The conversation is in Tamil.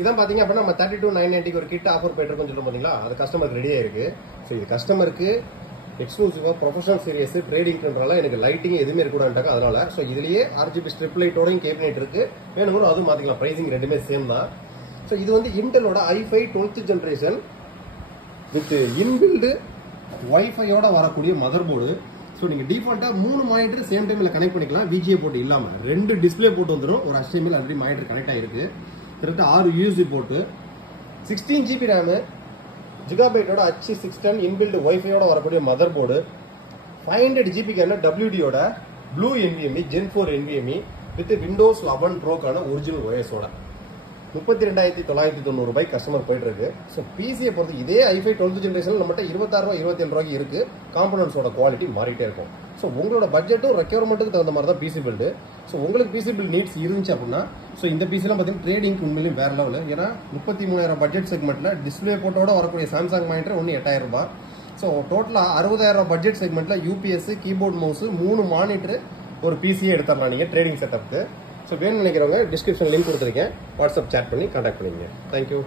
இதான் பாத்தீங்க அப்படின்னா நம்ம 32,990 ஒரு கிட் ஆஃபர் போயிட்டு இருக்கோம்னு சொல்ல பாத்தீங்களா, அது கஸ்டமருக்கு ரெடியா இருக்கு. ஸோ இது கஸ்டமருக்கு எக்ஸ்க்ளூசிவா ப்ரொஃபஷனல் சீரியஸ் ட்ரேடிங்ன்றனால எனக்கு லைட்டிங் எதுவுமே இருக்கக்கூடாது. அதனால ஸோ இதுலயே RGB ஸ்ட்ரிப் லைட்டோடையும் கேபினெட் இருக்கு. வேணும்னு அதுவும் மாத்திக்கலாம். பிரைசிங் ரெண்டுமே சேம் தான். ஸோ இது வந்து இன்டெலோட i5 12th generation with inbuilt வைஃபையோட வரக்கூடிய மதர் போர்டு. ஸோ நீங்க டிஃபால்ட்டா 3 மானிட்டர் சேம் டைம்ல கனெக்ட் பண்ணிக்கலாம். VGA போர்ட் இல்லாம 2 டிஸ்பிளே போட்டு வந்துடும். ஒரு HDMI ஆல்ரெடி மானிட்டர் கனெக்ட் ஆயிருக்கு. கிட்டத்தட்ட 6 USB போட்டு 16 GB RAM, ஜிகாபைட்டோட H610 இன்பில்டு வைஃபையோட வரக்கூடிய மதர் போர்டு, 500 GB WD-யோட blue NVMe Gen 4 NVMe with Windows 11 Pro-க்கான ஒரிஜினல் OS-ஓட 32,990 ரூபாய் கஸ்டமர் போயிட்டு இருக்கு. ஸோ பிசியை பொறுத்து இதே i5 12th ஜெனரேஷன் நம்மகிட்ட 26 ரூபாய் 27 ரூபாய்க்கு இருக்கு. காம்பனன்ட்ஸோட குவாலிட்டி மாறிட்டே இருக்கும். ஸோ உங்களோட பட்ஜெட்டும் ரெக்யர்மெண்ட்டுக்கு தகுந்த மாதிரி தான் பிசி பில்டு. ஸோ உங்களுக்கு பிசி பில் நீட்ஸ் இருந்துச்சு அப்படின்னா ஸோ இந்த பிசிலாம் பார்த்தீங்கன்னா ட்ரேடிங் உண்மையிலும் வேற லெவல். ஏன்னா 33,000 பட்ஜெட் செக்மெண்ட்ல டிஸ்பிளே போட்டோட வரக்கூடிய சாம்சங் மானிட்டர் ஒன்று 8,000 ரூபாய். ஸோ டோட்டலா 60,000 பட்ஜெட் செக்மெண்ட்ல UPS, கீபோர்ட், மவுஸ், 3 மானிட்டர், ஒரு பிசியே எடுத்துடலாம் நீங்க ட்ரேடிங் செட்டப்க்கு. ஸோ வேணும்னு நினைக்கிறவங்க டிஸ்கிரிப்ஷன் லிங்க் கொடுத்துருக்கேன். வாட்ஸ்அப் சேட் பண்ணி கான்டாக்ட் பண்ணிக்கங்க. தேங்க்யூ.